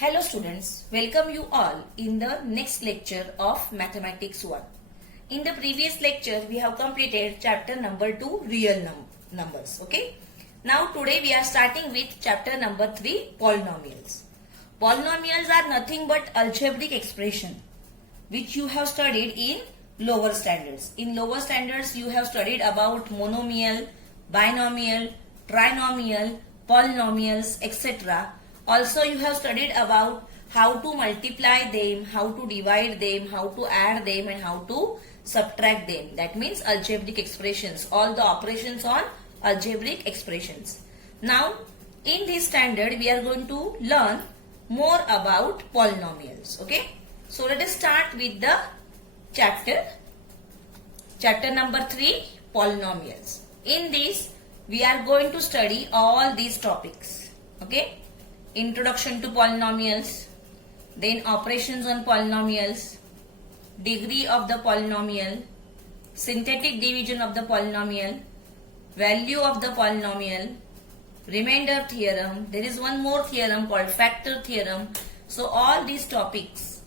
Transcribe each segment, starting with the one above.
Hello students, welcome you all in the next lecture of Mathematics 1. In the previous lecture, we have completed chapter number 2, real numbers. Okay. Now today we are starting with chapter number 3, polynomials. Polynomials are nothing but algebraic expression which you have studied in lower standards. In lower standards, you have studied about monomial, binomial, trinomial, polynomials, etc. Also, you have studied about how to multiply them, how to divide them, how to add them and how to subtract them. That means algebraic expressions, all the operations on algebraic expressions. Now, in this standard, we are going to learn more about polynomials. Okay. So, let us start with the chapter number 3, polynomials. In this, we are going to study all these topics. Okay. Introduction to polynomials, then operations on polynomials, degree of the polynomial, synthetic division of the polynomial, value of the polynomial, remainder theorem. There is one more theorem called factor theorem. So all these topics,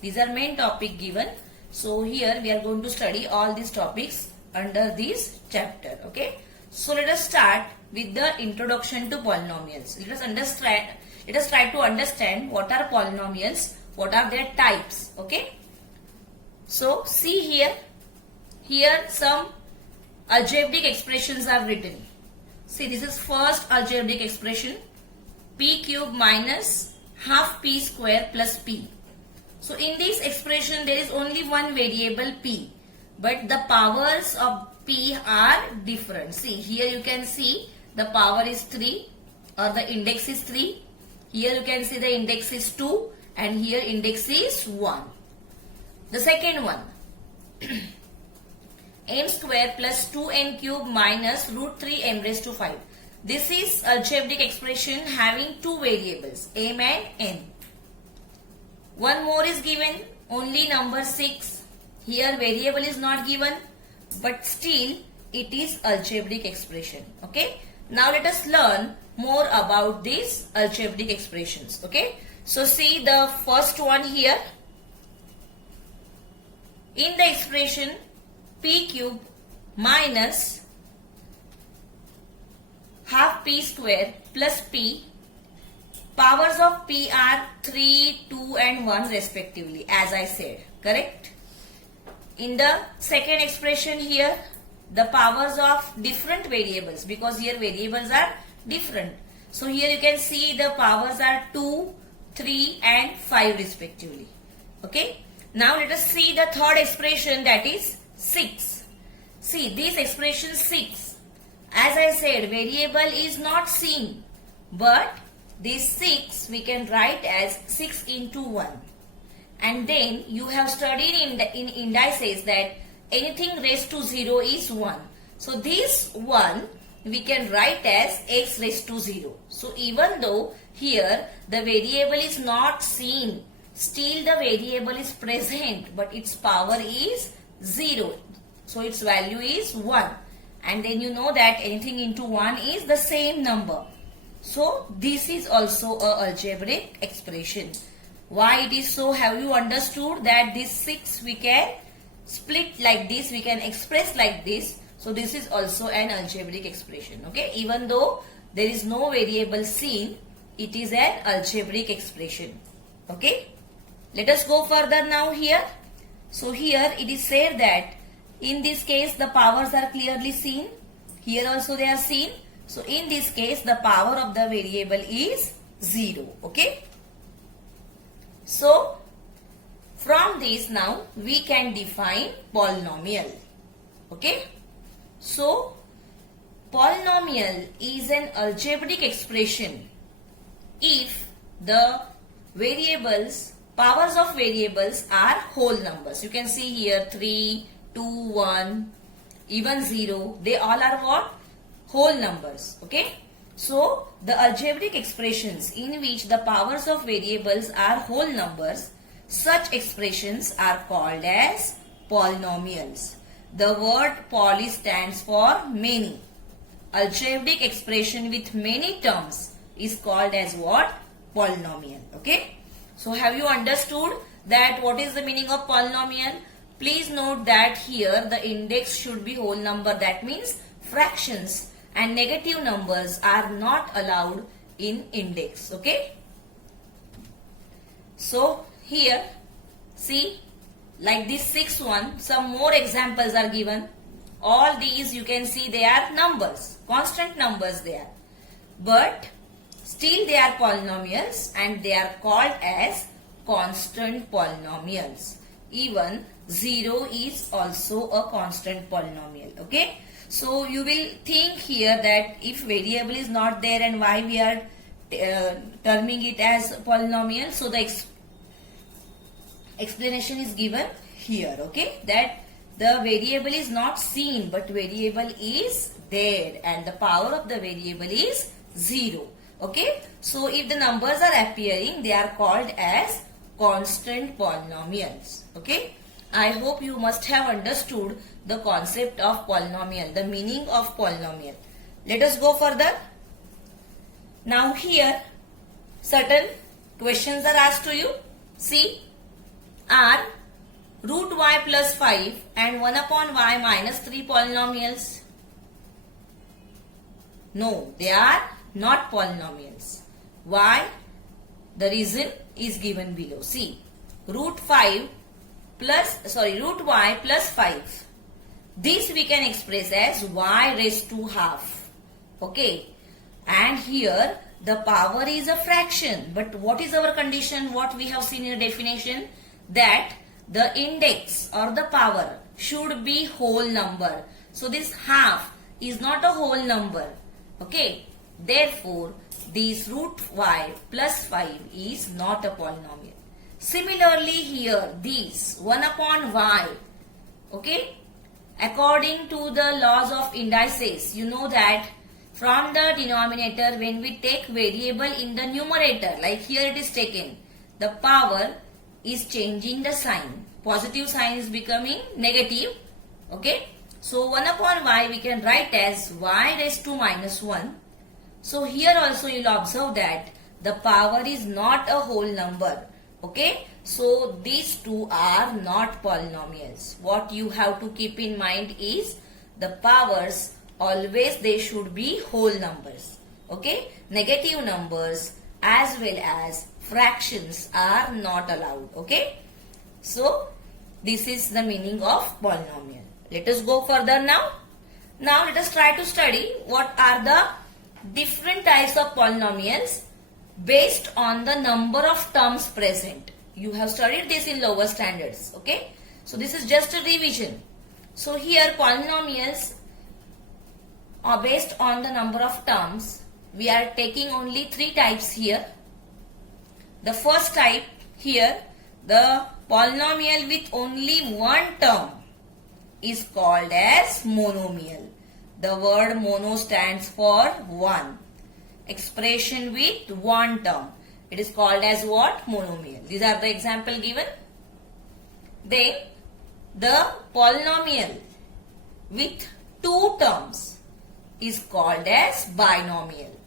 these are main topic given. So here we are going to study all these topics under this chapter. Okay. So let us start with the introduction to polynomials. Let us try to understand what are polynomials, what are their types. Okay. So see here. Here some algebraic expressions are written. See, this is first algebraic expression, p cube minus half p square plus p. So in this expression there is only one variable p, but the powers of p are different. See, here you can see the power is 3 or the index is 3. Here you can see the index is 2 and here index is 1. The second one, m square plus 2n cube minus root 3 m raised to 5. This is algebraic expression having two variables, m and n. One more is given, only number 6. Here variable is not given, but still it is algebraic expression. Okay. Now let us learn more about these algebraic expressions. Okay. So see the first one here. In the expression p cube minus half p square plus p, powers of p are 3, 2 and 1 respectively, as I said. Correct? In the second expression here, the powers of different variables, because here variables are different. So here you can see the powers are 2, 3 and 5 respectively. Okay. Now let us see the third expression, that is 6. See this expression 6. As I said, variable is not seen, but this 6 we can write as 6 into 1. And then you have studied in indices that anything raised to 0 is 1. So this 1 we can write as x raised to 0. So even though here the variable is not seen, still the variable is present, but its power is 0. So its value is 1. And then you know that anything into 1 is the same number. So this is also a algebraic expression. Why it is so? Have you understood that this 6 we can split like this, we can express like this. So this is also an algebraic expression. Okay. Even though there is no variable seen, it is an algebraic expression. Okay. Let us go further now here. So here it is said that in this case the powers are clearly seen. Here also they are seen. So in this case the power of the variable is 0. Okay. So from this now we can define polynomial. Okay. So polynomial is an algebraic expression if the variables, powers of variables are whole numbers. You can see here 3, 2, 1, even 0. They all are what? Whole numbers. Okay. So the algebraic expressions in which the powers of variables are whole numbers, such expressions are called as polynomials. The word poly stands for many. Algebraic expression with many terms is called as what? polynomial. Okay. So have you understood that what is the meaning of polynomial? Please note that here the index should be whole number. That means fractions and negative numbers are not allowed in index. Okay. So here see, like this 6 one, some more examples are given. All these you can see they are numbers, constant numbers they are. But still they are polynomials and they are called as constant polynomials. Even 0 is also a constant polynomial. Okay. So you will think here that if variable is not there and why we are terming it as polynomial. So the explanation is given here. Okay. That the variable is not seen but variable is there and the power of the variable is 0. Okay. So if the numbers are appearing, they are called as constant polynomials. Okay. I hope you must have understood the concept of polynomial, the meaning of polynomial. Let us go further. Now here certain questions are asked to you. See, are root y plus 5 and 1 upon y minus 3 polynomials? No, they are not polynomials. Why? The reason is given below. See, root y plus 5. This we can express as y raised to half. Okay. And here the power is a fraction. But what is our condition? What we have seen in the definition? That the index or the power should be whole number. So this half is not a whole number. Okay. Therefore, this root y plus 5 is not a polynomial. Similarly here, these 1 upon y, okay, according to the laws of indices, you know that from the denominator when we take variable in the numerator, like here it is taken, the power is changing the sign. Positive sign is becoming negative, okay. So 1 upon y we can write as y raised to minus 1. So here also you will observe that the power is not a whole number. Okay, so these two are not polynomials. What you have to keep in mind is the powers always they should be whole numbers. Okay, negative numbers as well as fractions are not allowed. Okay, so this is the meaning of polynomial. Let us go further now. Now let us try to study what are the different types of polynomials based on the number of terms present. You have studied this in lower standards. Okay. So this is just a revision. So here polynomials are based on the number of terms. We are taking only 3 types here. The first type here, the polynomial with only one term is called as monomial. The word mono stands for one. Expression with one term. It is called as what? Monomial. These are the example given. Then the polynomial with 2 terms is called as binomial.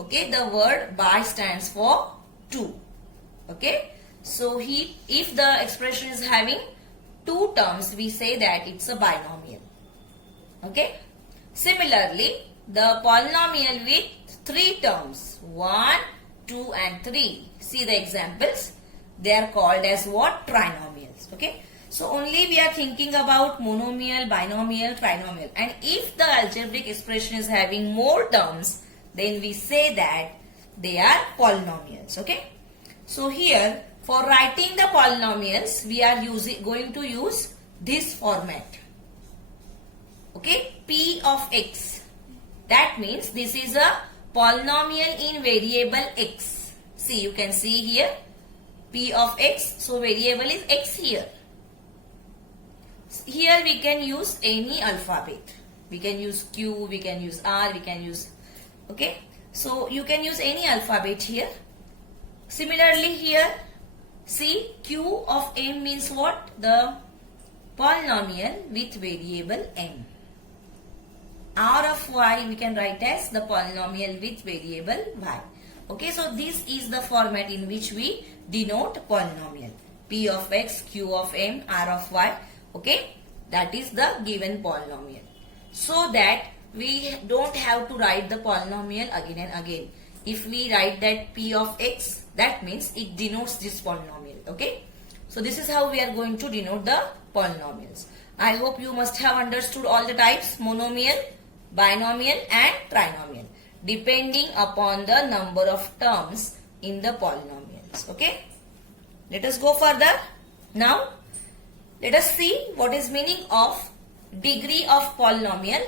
Okay, the word bi stands for 2. Okay, so if the expression is having 2 terms, we say that it's a binomial. Okay. Similarly, the polynomial with 3 terms, 1, 2 and 3. See the examples. They are called as what? Trinomials. Okay. So only we are thinking about monomial, binomial, trinomial. And if the algebraic expression is having more terms, then we say that they are polynomials. Okay. So here for writing the polynomials, we are going to use this format. Okay, P of x. That means this is a polynomial in variable x. See, you can see here P of x. So variable is x here. Here we can use any alphabet. We can use Q, we can use R, we can use, okay. So you can use any alphabet here. Similarly here, see Q of m means what? The polynomial with variable m. R of y we can write as the polynomial with variable y. Okay, so this is the format in which we denote polynomial. P of x, Q of m, R of y. Okay, that is the given polynomial. So that we don't have to write the polynomial again and again. If we write that P of x, that means it denotes this polynomial. Okay, so this is how we are going to denote the polynomials. I hope you must have understood all the types: monomial, binomial and trinomial, depending upon the number of terms in the polynomials. Okay, let us go further. Now let us see what is meaning of degree of polynomial.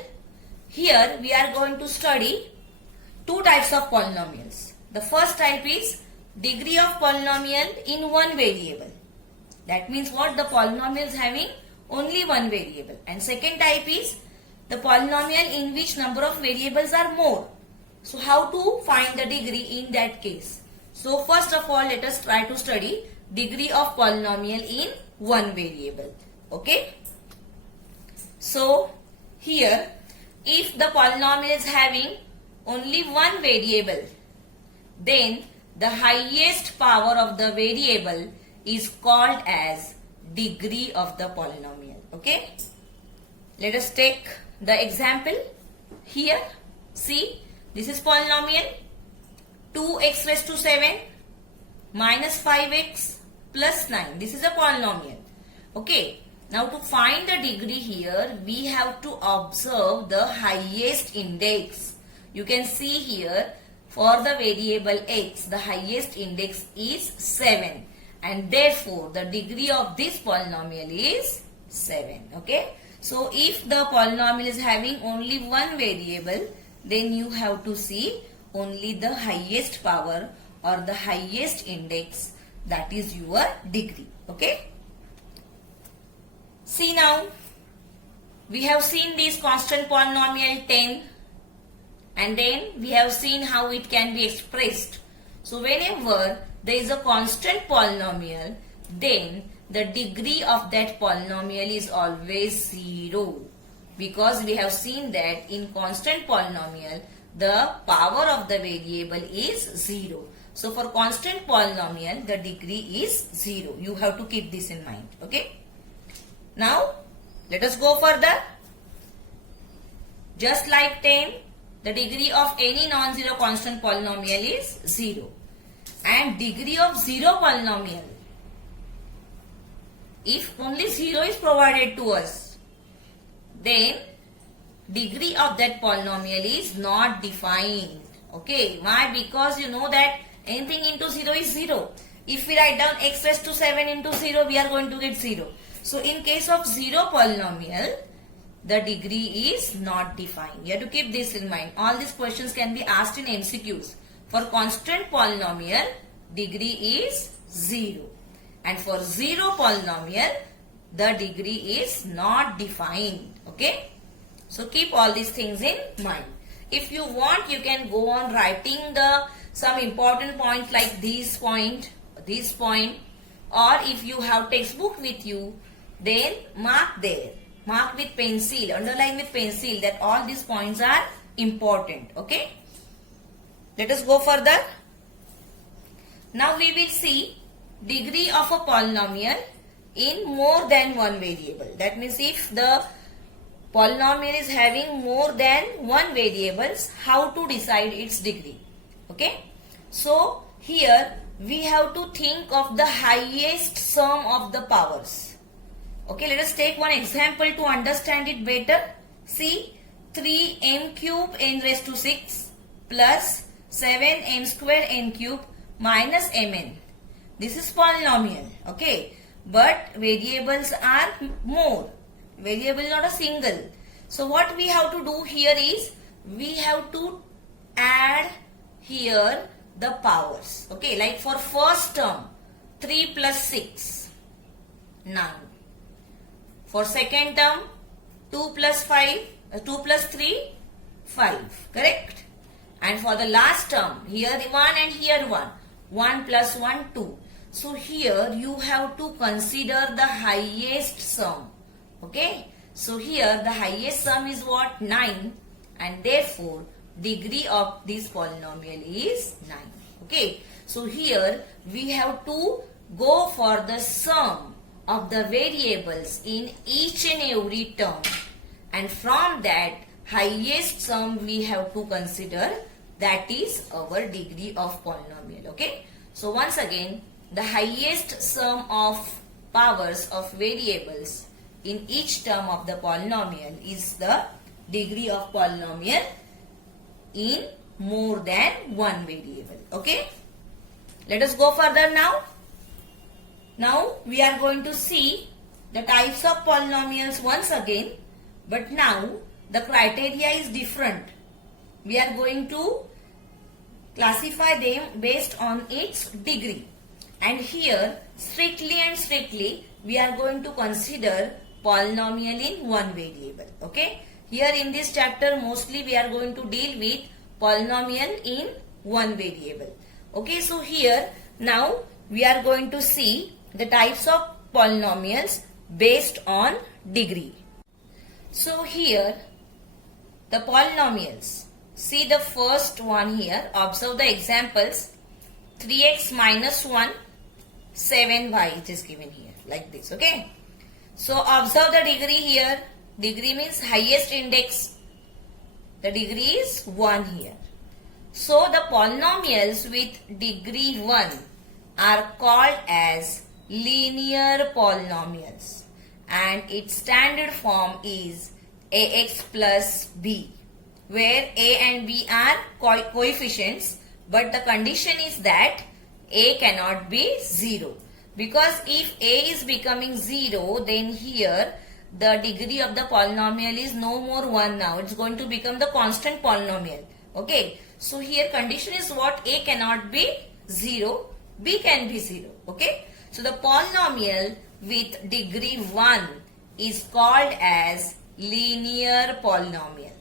Here we are going to study two types of polynomials. The first type is degree of polynomial in one variable. That means what? The polynomial is having only one variable. And second type is the polynomial in which number of variables are more. So how to find the degree in that case? So first of all, let us try to study degree of polynomial in one variable. Okay. So here, if the polynomial is having only one variable, then the highest power of the variable is called as degree of the polynomial. Okay. Let us take the example here. See, this is polynomial 2x raised to 7 minus 5x plus 9. This is a polynomial. Okay. Now to find the degree here, we have to observe the highest index. You can see here for the variable x, the highest index is 7. And therefore, the degree of this polynomial is 7. Okay. So, if the polynomial is having only one variable, then you have to see only the highest power or the highest index, that is your degree. Okay. See now, we have seen this constant polynomial 10, and then we have seen how it can be expressed. So whenever there is a constant polynomial, then the degree of that polynomial is always 0, because we have seen that in constant polynomial the power of the variable is 0. So for constant polynomial the degree is 0. You have to keep this in mind. Okay. Now let us go further. Just like 10, the degree of any non-zero constant polynomial is 0. And degree of 0 polynomial, if only 0 is provided to us, then degree of that polynomial is not defined. Okay, why? Because you know that anything into 0 is 0. If we write down x raised to 7 into 0, we are going to get 0. So in case of 0 polynomial, the degree is not defined. You have to keep this in mind. All these questions can be asked in MCQs. For constant polynomial, degree is 0. And for 0 polynomial, the degree is not defined. Okay. So keep all these things in mind. If you want, you can go on writing some important points like this point, or if you have textbook with you, then mark there. Mark with pencil, underline with pencil that all these points are important. Okay. Let us go further. Now we will see degree of a polynomial in more than one variable. That means if the polynomial is having more than one variables, how to decide its degree. Okay. So here we have to think of the highest sum of the powers. Okay, let us take one example to understand it better. See, 3m cube n raised to 6 plus 7m square n cube minus mn. This is polynomial. Okay, but variables are more. Variable is not a single. So what we have to do here is we have to add here the powers. Okay, like for first term 3 plus 6, 9. For second term 2 plus 3, 5. Correct? And for the last term, here 1 and here 1. 1 plus 1, 2. So here you have to consider the highest sum. Okay? So here the highest sum is what? 9. And therefore degree of this polynomial is 9. Okay. So here we have to go for the sum of the variables in each and every term, and from that highest sum we have to consider, that is our degree of polynomial. Okay. So once again, the highest sum of powers of variables in each term of the polynomial is the degree of polynomial in more than one variable. Okay. Let us go further now. Now we are going to see the types of polynomials once again, but now the criteria is different. We are going to classify them based on its degree, and here strictly we are going to consider polynomial in one variable. Okay. Here in this chapter mostly we are going to deal with polynomial in one variable. Okay. So here now we are going to see the types of polynomials based on degree. So here the polynomials, see the first one here, observe the examples. 3x minus 1, 7y, it is given here like this. Okay. So observe the degree here. Degree means highest index. The degree is 1 here. So the polynomials with degree 1 are called as linear polynomials, and its standard form is ax plus b, where a and b are coefficients, but the condition is that a cannot be 0, because if a is becoming 0, then here the degree of the polynomial is no more 1 now. It's going to become the constant polynomial. Okay. So here condition is what? A cannot be 0, b can be 0. Okay. So the polynomial with degree 1 is called as linear polynomial.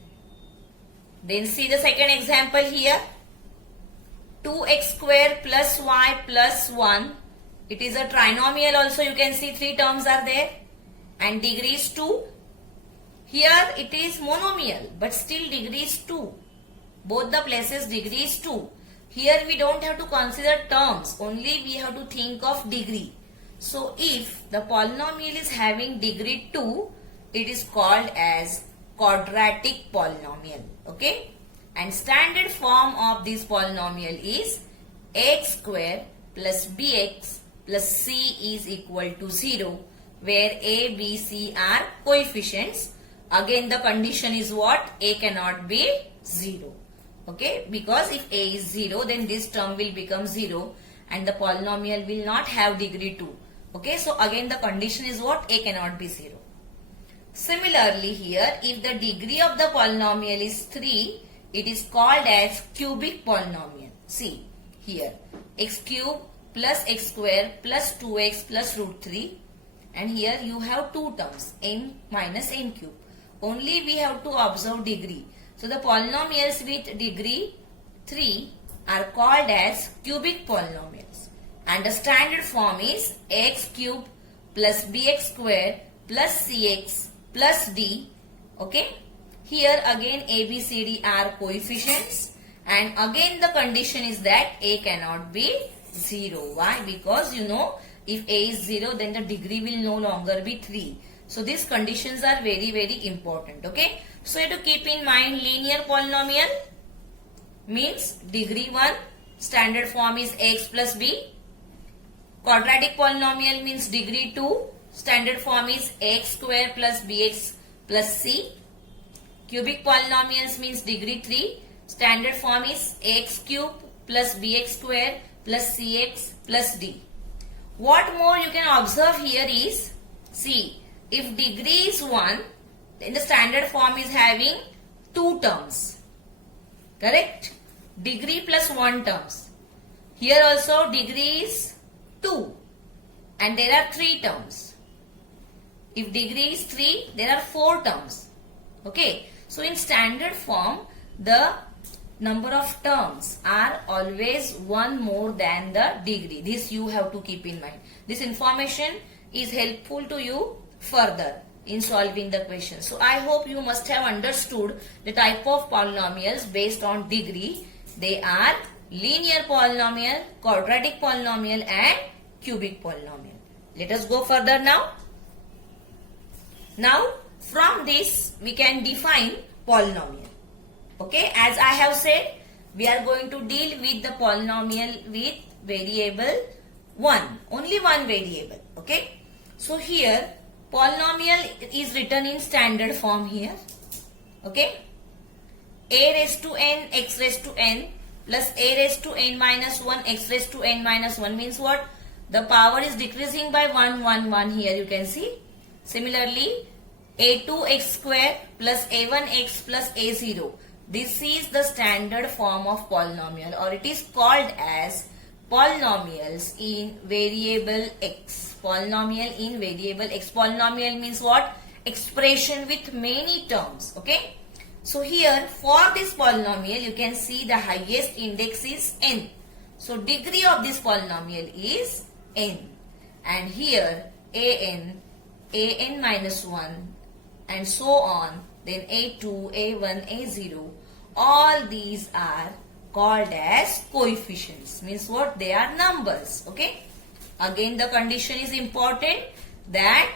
Then see the second example here. 2x square plus y plus 1. It is a trinomial also. You can see 3 terms are there. And degree is 2. Here it is monomial, but still degree is 2. Both the places degree is 2. Here we don't have to consider terms. Only we have to think of degree. So if the polynomial is having degree 2, it is called as quadratic polynomial. Okay. And standard form of this polynomial is x square plus bx plus c is equal to 0, where a, b, c are coefficients. Again the condition is what? A cannot be 0. Okay, because if a is 0, then this term will become 0 and the polynomial will not have degree 2. Okay, so again the condition is what? A cannot be 0. Similarly here, if the degree of the polynomial is 3, it is called as cubic polynomial. See here, x cube plus x square plus 2x plus root 3, and here you have 2 terms, n minus n cube. Only we have to observe degree. So the polynomials with degree 3 are called as cubic polynomials, and the standard form is x cube plus bx square plus cx plus d. Okay. Here again a, b, c, d are coefficients, and again the condition is that a cannot be 0. Why? Because you know, if a is 0, then the degree will no longer be 3. So these conditions are very important. Okay. So you have to keep in mind, linear polynomial means degree 1, standard form is x plus b. Quadratic polynomial means degree 2, standard form is x square plus bx plus c. Cubic polynomials means degree 3, standard form is x cube plus bx square plus cx plus d. What more you can observe here is, see, if degree is 1, then the standard form is having 2 terms. Correct? Degree plus 1 terms. Here also degree is 2 and there are 3 terms. If degree is 3, there are 4 terms. Okay. So in standard form, the number of terms are always 1 more than the degree. This you have to keep in mind. This information is helpful to you further in solving the question. So I hope you must have understood the type of polynomials based on degree. They are linear polynomial, quadratic polynomial and cubic polynomial. Let us go further now. Now from this we can define polynomial. Okay, as I have said, we are going to deal with the polynomial with variable 1, only one variable. Okay, so here polynomial is written in standard form here. Okay, a raised to n x raised to n plus a raised to n minus 1 x raised to n minus 1 means what? The power is decreasing by 1 1 1 here, you can see. Similarly, a2x square plus a1x plus a0. This is the standard form of polynomial, or it is called as polynomials in variable x. Polynomial in variable x. Polynomial means what? Expression with many terms. Okay. So here for this polynomial you can see the highest index is n. So degree of this polynomial is n. And here an minus 1 and so on, then a2, a1, a0, all these are called as coefficients. Means what? They are numbers. Okay. Again the condition is important that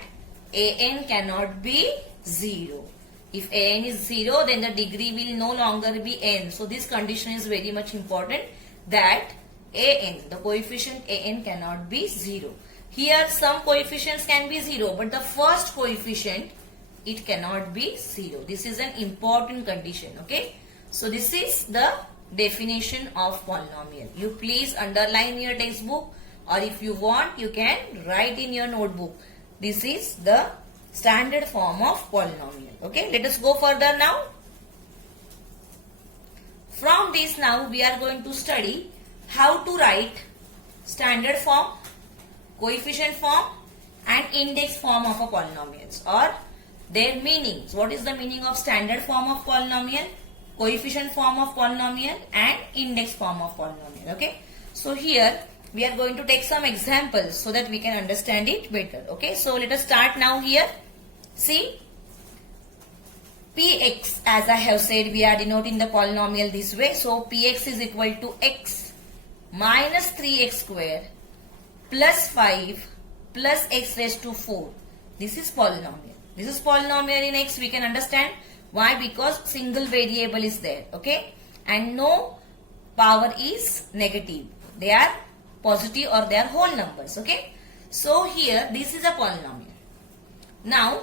an cannot be 0. If an is 0, then the degree will no longer be n. So this condition is very much important, that an, the coefficient an cannot be 0. Here some coefficients can be 0, but the first coefficient, it cannot be 0. This is an important condition. Okay. So this is the definition of polynomial. You please underline in your textbook, or if you want you can write in your notebook. This is the standard form of polynomial. Okay. Let us go further now. From this now we are going to study how to write standard form, coefficient form and index form of a polynomials, or their meanings. What is the meaning of standard form of polynomial, coefficient form of polynomial and index form of polynomial. Okay. So here we are going to take some examples so that we can understand it better. Okay. So let us start now here. See, px, as I have said, we are denoting the polynomial this way. So px is equal to x minus 3x square plus 5 plus x raised to 4. This is polynomial. This is polynomial in x. We can understand why, because single variable is there. Okay, and no power is negative. They are positive or they are whole numbers. Okay, so here this is a polynomial. Now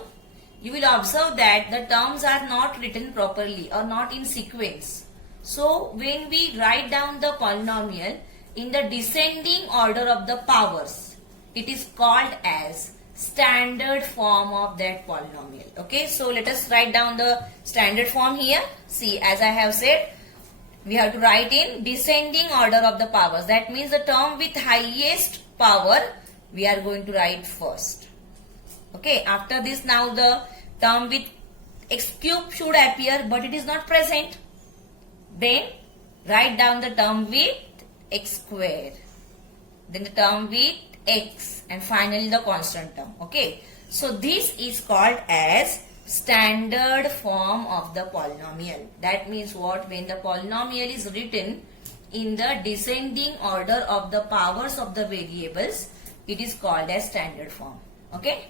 you will observe that the terms are not written properly or not in sequence. So when we write down the polynomial in the descending order of the powers, it is called as standard form of that polynomial. Okay, so let us write down the standard form here. See, as I have said, we have to write in descending order of the powers. That means the term with highest power we are going to write first. Okay, after this now the term with x cube should appear, but it is not present. Then write down the term with x square, then the term with x, and finally the constant term. Okay, so this is called as standard form of the polynomial. That means what? When the polynomial is written in the descending order of the powers of the variables, it is called as standard form. Okay,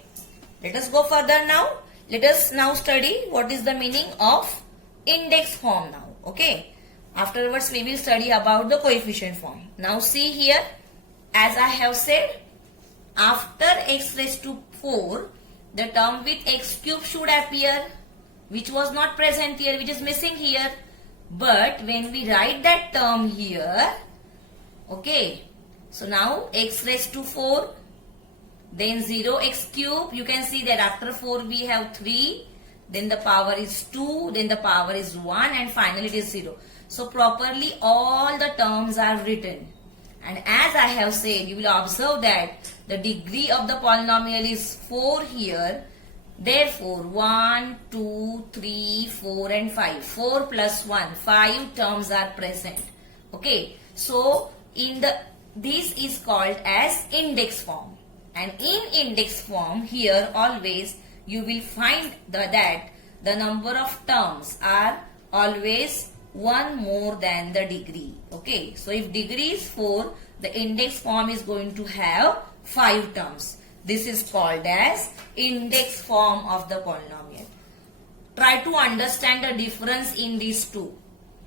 let us go further now. Let us now study what is the meaning of index form now. Okay, afterwards we will study about the coefficient form. Now see here, as I have said, after x raised to 4, the term with x cube should appear, which was not present here, which is missing here. But when we write that term here, okay, so now x raised to 4, then 0x cube, you can see that after 4 we have 3, then the power is 2, then the power is 1, and finally it is 0. So properly all the terms are written. And as I have said, you will observe that the degree of the polynomial is 4 here. Therefore 1, 2, 3, 4 and 5. 4 plus 1, 5 terms are present. Okay, so this is called as index form. And in index form here always you will find that the number of terms are always one more than the degree. Okay, so if degree is 4, the index form is going to have 5 terms. This is called as index form of the polynomial. Try to understand the difference in these two.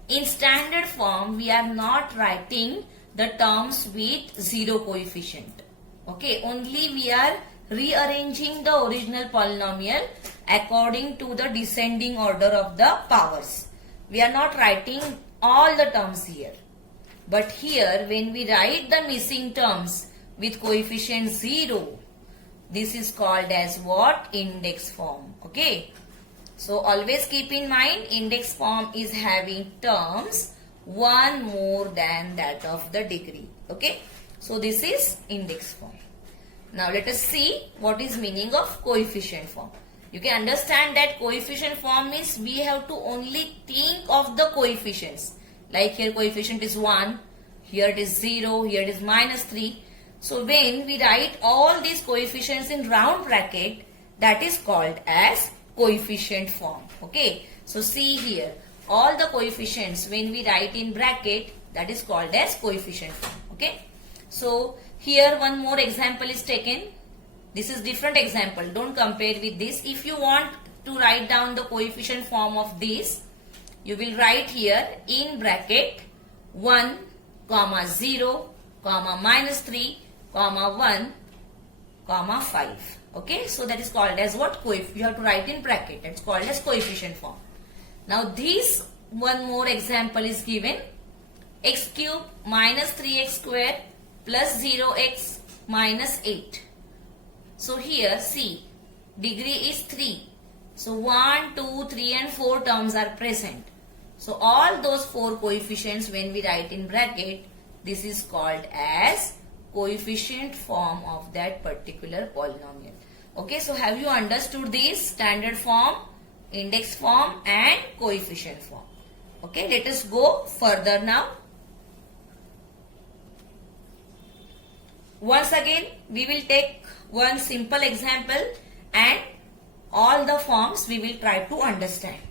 In standard form, we are not writing the terms with 0 coefficient. Okay, only we are rearranging the original polynomial according to the descending order of the powers. We are not writing all the terms here. But here, when we write the missing terms with coefficient 0, this is called as what? Index form. Okay. So always keep in mind, index form is having terms one more than that of the degree. Okay. So this is index form. Now let us see what is meaning of coefficient form. You can understand that coefficient form means we have to only think of the coefficients. Like here coefficient is 1, here it is 0, here it is -3. So when we write all these coefficients in round bracket, that is called as coefficient form. Okay. So see here, all the coefficients when we write in bracket, that is called as coefficient form. Okay. So here one more example is taken. This is different example. Don't compare with this. If you want to write down the coefficient form of this, you will write here in bracket 1, 0, -3, 1, 5. Okay, so that is called as what? You have to write in bracket. That's called as coefficient form. Now this one more example is given. X cube -3x square plus 0x minus 8. So here see, degree is 3. So 1, 2, 3 and 4 terms are present. So all those 4 coefficients when we write in bracket, this is called as coefficient form of that particular polynomial. Okay, so have you understood this? Standard form, index form and coefficient form. Okay, let us go further now. Once again, we will take one simple example and all the forms we will try to understand.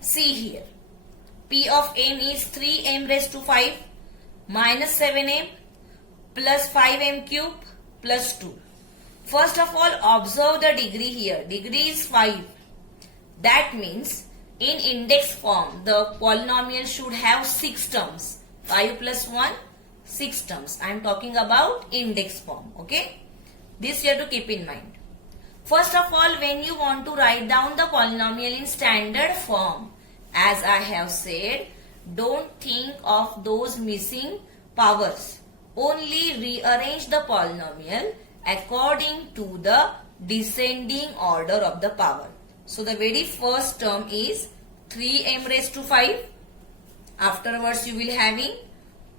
See here, P of m is 3m raised to 5 minus 7m plus 5m cube plus 2. First of all, observe the degree here. Degree is 5. That means in index form, the polynomial should have 6 terms. 5 plus 1, 6 terms. I am talking about index form. Okay. This you have to keep in mind. First of all, when you want to write down the polynomial in standard form, as I have said, don't think of those missing powers. Only rearrange the polynomial according to the descending order of the power. So the very first term is 3m raised to 5. Afterwards you will having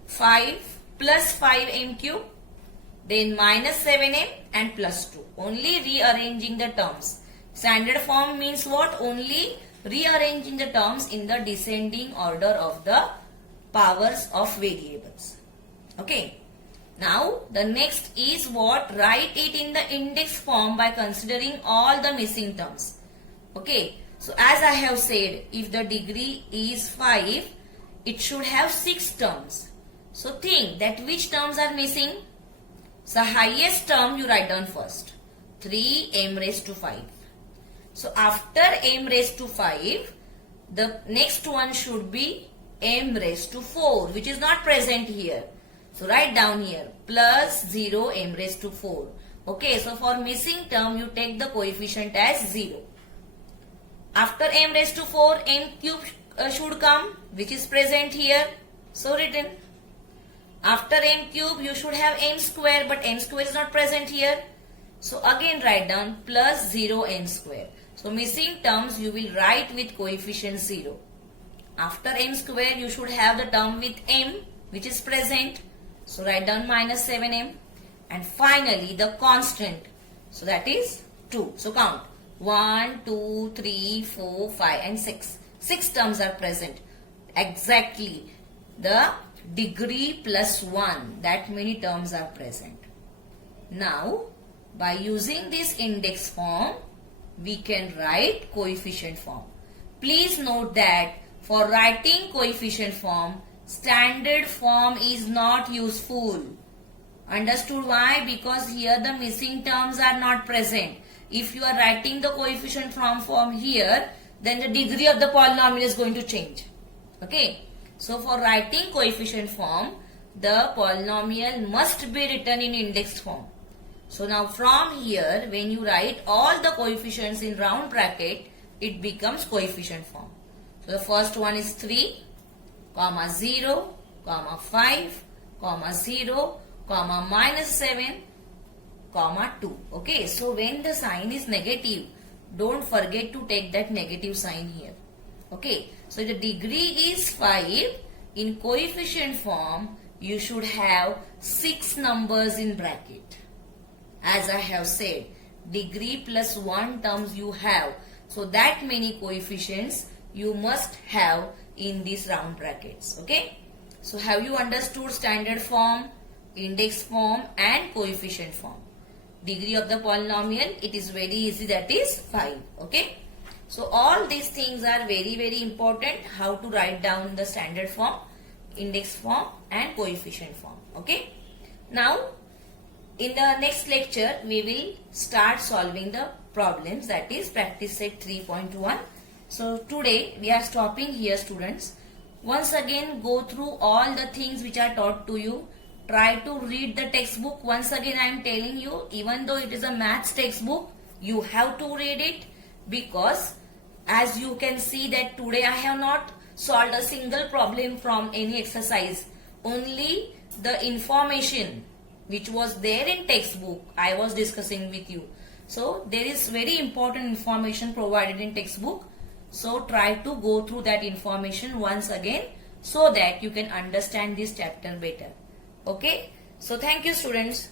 5 plus 5m cube, then minus 7m and plus 2. Only rearranging the terms. Standard form means what? Only rearranging the terms in the descending order of the powers of variables. Okay. Now the next is what? Write it in the index form by considering all the missing terms. Okay. So as I have said, if the degree is 5, it should have 6 terms. So think that which terms are missing. So highest term you write down first. 3m raised to 5. So after m raised to 5, the next one should be m raised to 4, which is not present here. So write down here plus 0 m raised to 4. Okay, so for missing term you take the coefficient as 0. After m raised to 4, m cube should come, which is present here. So written. After m cube you should have m square, but m square is not present here. So again write down plus 0 m square. So missing terms you will write with coefficient 0. After m square you should have the term with m, which is present. So write down minus 7m. And finally the constant. So that is 2. So count 1, 2, 3, 4, 5 and 6. 6 terms are present. Exactly the degree plus 1. That many terms are present. Now by using this index form, we can write coefficient form. Please note that For writing coefficient form, standard form is not useful. Understood why? Because here the missing terms are not present. If you are writing the coefficient form here, then the degree of the polynomial is going to change. Okay. So for writing coefficient form, the polynomial must be written in index form. So now from here, when you write all the coefficients in round bracket, it becomes coefficient form. So the first one is 3, 0, 5, 0, -7, 2. Okay, so when the sign is negative, don't forget to take that negative sign here. Okay, so the degree is 5. In coefficient form, you should have 6 numbers in bracket. As I have said, degree plus 1 terms you have. So that many coefficients you must have in these round brackets. Okay, so have you understood standard form, index form and coefficient form? Degree of the polynomial, it is very easy, that is 5. Okay, so all these things are very important, how to write down the standard form, index form and coefficient form. Okay, now in the next lecture we will start solving the problems, that is practice set 3.1. so today we are stopping here, students. Once again go through all the things which are taught to you. Try to read the textbook. Once again I am telling you, even though it is a maths textbook, you have to read it, because as you can see that today I have not solved a single problem from any exercise. Only the information which was there in textbook I was discussing with you. So there is very important information provided in textbook. So try to go through that information once again so that you can understand this chapter better. Okay, so thank you, students.